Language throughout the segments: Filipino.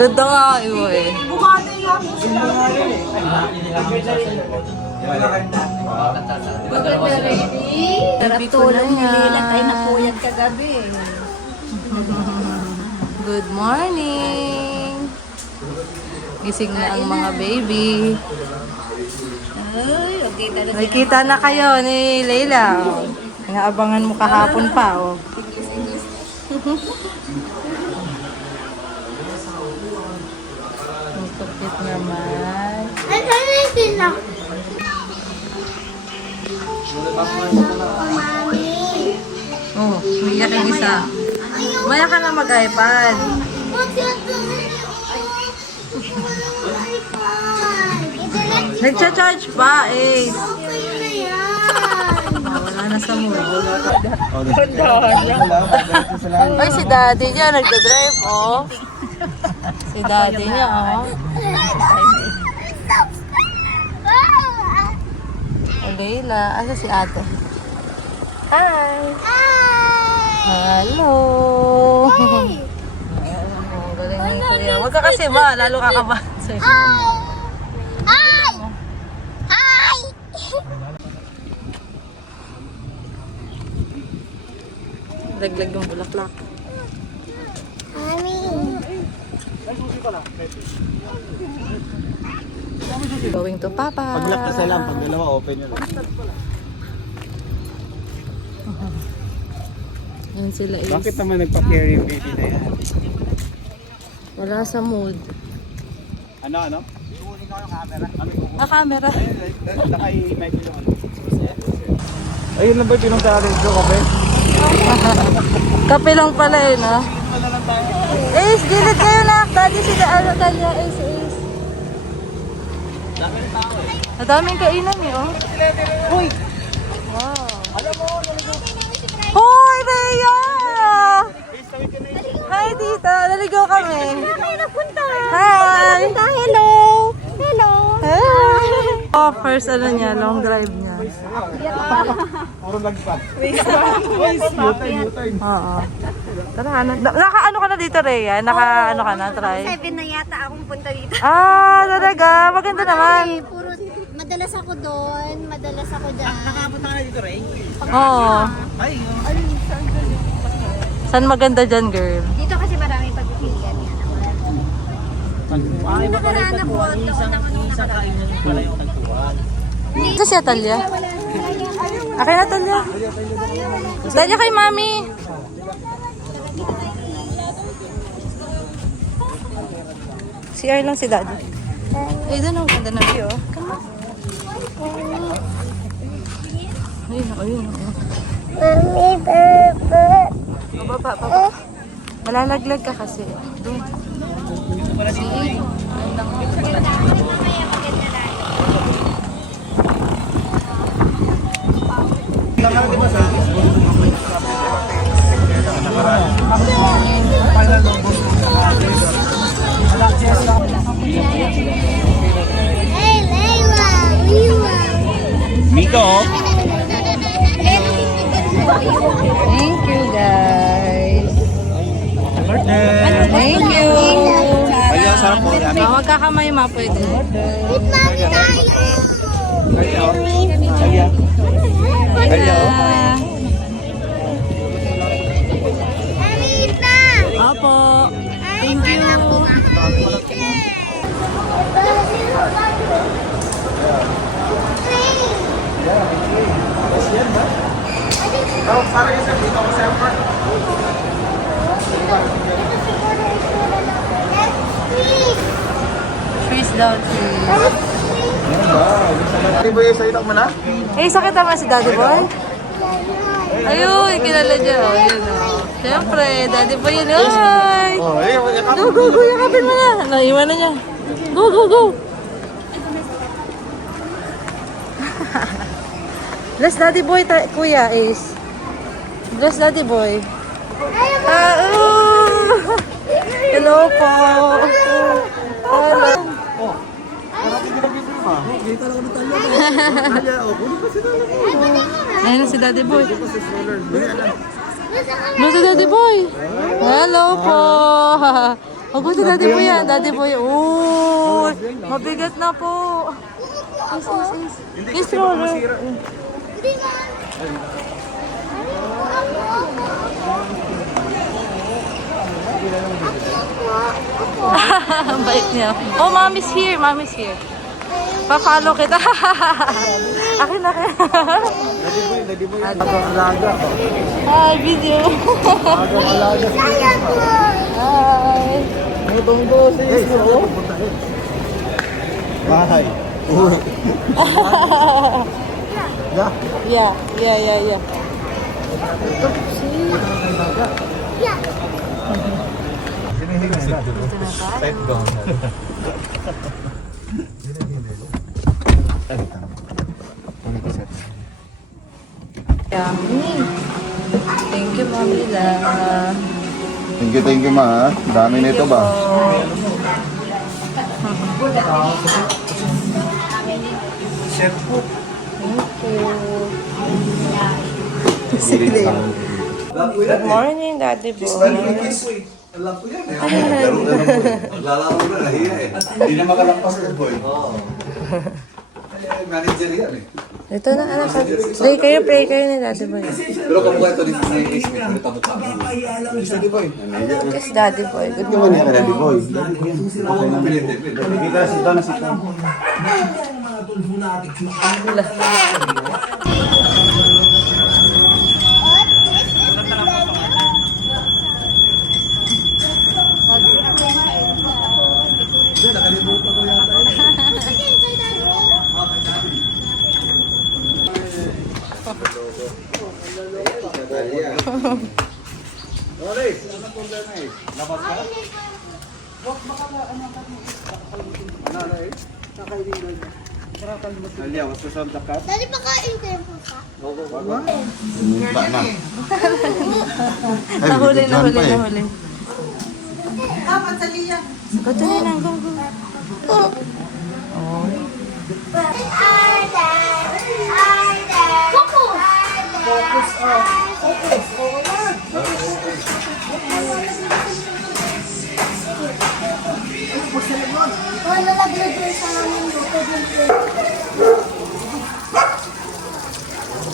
Ganda nga kayo eh. Maganda ready. Sarap tulong nililat ay napuyat kagabi. Good morning! Gising na ang mga baby. Ay, okay talaga. Nakikita na kayo ni Leila. Inaabangan mo kahapon pa. Oh. Ang kapit naman. Ay, kaya din na. Oh, umiyak yung isa. Maya ka na mag-iPad. Nagcha-charge pa eh. Wala na sa mood. Ay, si daddy niya nagdadrive, oh. Si daddy niya, oh. Oh, Leila. Asa si ate? Hi! Hello! Oh, galing ni kuya. Huwag ka kasi ba, lalo ka ka ba? Laglag yung bulaklak. Going to Papa. Pag lock na lang, pag dalawa open yun. Yan sila is. Bakit naman nagpa-carry yung baby na yan? Wala sa mood. Ano? Iunin ko yung camera. Camera. Naka-i-mic yung ano. Ayun lang ba yung pinunta natin ito, kape? Kape lang pala eh, no? Ace, gilid kayo na. Daddy si ano kanya, Ace. Madaming kainan eh, oh. Uy! Wow. Hoy, Rhea! Hi, tita. Naligaw kami. Hi! Hello! Hello! Hi! Oh, first ano niya, long drive niya. Puro lagpas. Oo. Tara, naka-ano ka na dito, Rhea? Naka-ano ka na, try? 7 na yata akong punta dito. Ah, talaga. Maganda naman. Ay, puro, madalas ako doon, madalas ako dyan. Nakapunta ka na dito, Ray? Oo. Ay, Saan maganda dyan, girl? Dito kasi maraming pagpipilian yan. Nung nakaraan na po, nung nakaraan. Ito si Atalia. Akin na, Atalia. Atalia kay Mami. CR lang si Daddy. Eh, doon ang ganda na view. Come on. Ayun. Baba. Malalaglag ka kasi. Doon. See? Hey, Layla! Miko! Thank you, guys. Thank you. Ayaw, sarap po yan. Huwag kakamay ma, pwede. With Mami tayo! Ayaw. Ayaw. Ayaw. Amita! Opo. Thank you. Oh, parang isa dito ako sa airport. Trees daw, trees. Hindi ba yung salita mo na? Eh, sakit naman si Daddy Boy. Ayun, kilala niya. Oh, yun, oh. Siyempre, Daddy Boy yun. Ay! Oh, ayun. Go, yakapin mo na. Naiwan na niya. Go. Bless Daddy Boy, Kuya Ace. Bless Daddy Boy. Hello po. Hello. ka. Hindi ka lang natalo. Kaya, o, kunin pa si Daddy Boy. Ayun na si Daddy Boy. Hindi pa si stroller. Bili alam. Ano si Daddy Boy? Hello po. Ako si Daddy Boy yan. Daddy Boy. Uy, mabigat na po. Is. Is stroller. Hindi ba? Ang bait niya. Oh, mommy's here. Mommy's here. Pa-follow kita. Akin. Daddy Boy. Agang alaga. Hi, video. Agang alaga. Hi. Ang tunggo sa isyo. Bahay. Yeah. Let go. Yummy. Thank you, Mommy La. Thank you, ma. Dami nito ba? Chef po. Good morning, Daddy Boy. Alam ko yan eh. Laro na lang boy. Lalaro na, nahiya eh. Hindi na makalampas ng boy. Oo. Manager yan eh. Ito na, anak. Pray kayo ni Daddy Boy. Pero kamukha ito ni Smith. Pero tamot kami. Daddy Boy. Yes, Daddy Boy. Good Naman morning. yan, Daddy Boy. Oo, pilit. Kita si Donna si Tom. Alia, was to solve the cut? Dali pa kain tayo po ka. Ba na. Nahuli. Ito na lang, go. Nalaglag din sa amin dito.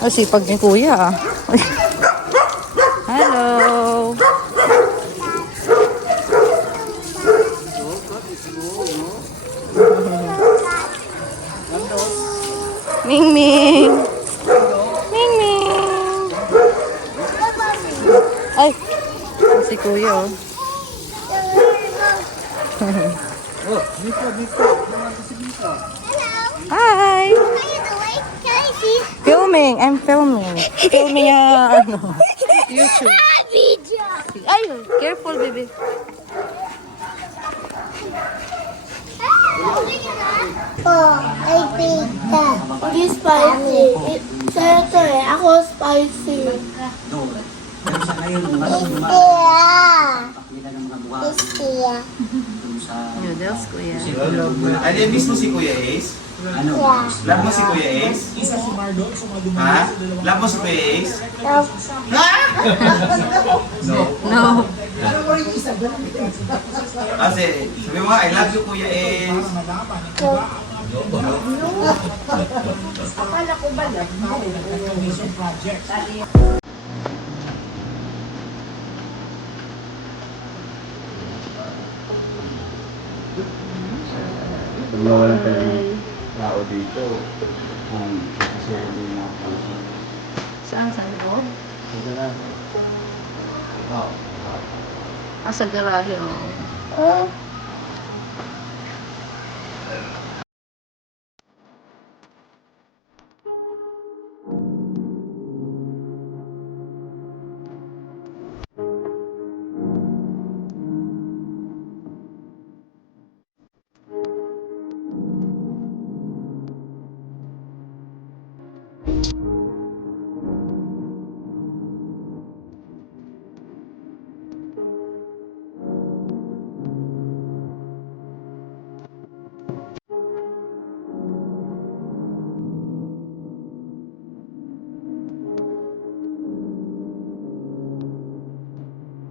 Oh, sipag ni Kuya. Hello. Ming. Ay, si Kuya, oh. Hi. How you doing? Can I see? Filming. I'm filming. Filming YouTube. Video! Ay, careful, baby. Oh, I think that. Hindi spicy. Sa'yo to eh. Ako spicy. Istia. Noodles, Kuya. Ano yung miss mo si Kuya Ace? Yeah. Love mo si Kuya Ace? Ha? Love mo si Kuya Ace? No. Kasi, sabi mo nga, I love you Kuya Ace. Nawalan pa yung tao dito. Kasi hindi na ako. Saan sa loob? Sige na. Sa garahe, oh.